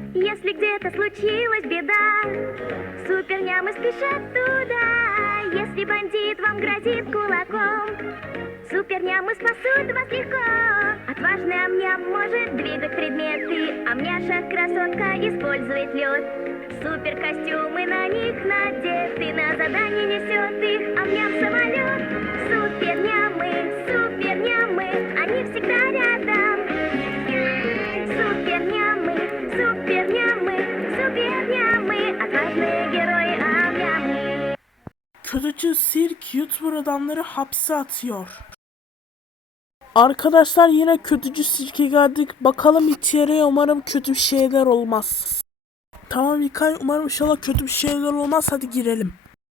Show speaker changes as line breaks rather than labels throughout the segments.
Если где-то случилась беда, супернямы спешат туда. Если бандит вам грозит кулаком, супернямы спасут вас легко. Отважный амням может двигать предметы, амняша красотка использует лед. Суперкостюмы на них надеты, на задание несет их амням-самолет. Супернямы, супернямы, они всегда рядом. Супернямы, супернямы, супернямы, отважные герои амнямы.
Kötücül sirk YouTuber adamları hapse atıyor. Arkadaşlar yine kötücül sirke geldik. Bakalım içeriye, umarım kötü bir şeyler olmaz. Tamam İlkay, umarım inşallah kötü bir şeyler olmaz. Hadi girelim.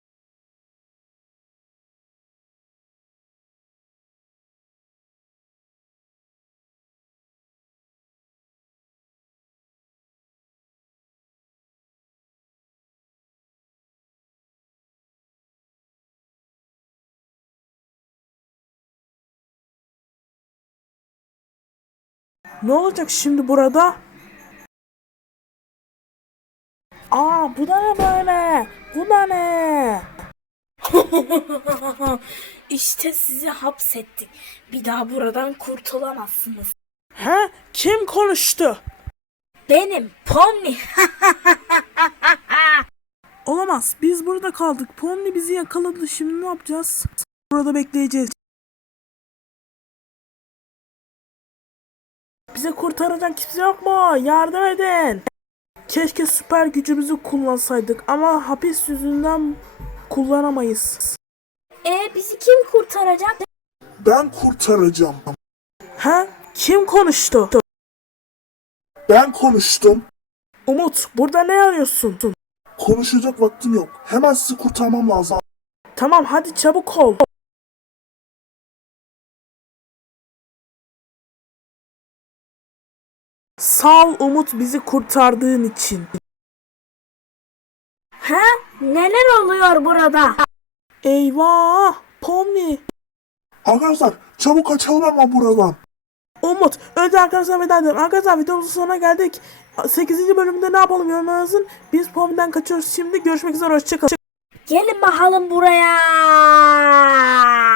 Ne olacak şimdi burada? Aa, bu da ne böyle? Bu da ne?
İşte sizi hapsettik. Bir daha buradan kurtulamazsınız.
He? Kim konuştu?
Benim Pomni.
Olamaz. Biz burada kaldık. Pomni bizi yakaladı. Şimdi ne yapacağız? Burada bekleyeceğiz. Bize kurtaracak kimse yok mu? Yardım edin. Keşke süper gücümüzü kullansaydık ama hapis yüzünden kullanamayız.
Bizi kim kurtaracak?
Ben kurtaracağım.
He? Kim konuştu?
Ben konuştum.
Umut, burada ne arıyorsun?
Konuşacak vaktim yok. Hemen sizi kurtarmam lazım.
Tamam, hadi çabuk ol. Sağ ol Umut, bizi kurtardığın için.
He? Neler oluyor burada?
Eyvah! Pomni!
Arkadaşlar çabuk kaçalım hemen buradan.
Umut, önce arkadaşlar veda edelim. Arkadaşlar videomuzun sonuna geldik. 8. bölümde ne yapalım yorumlara yazın. Biz Pomni'den kaçıyoruz şimdi. Görüşmek üzere, hoşçakalın.
Gelin bakalım buraya.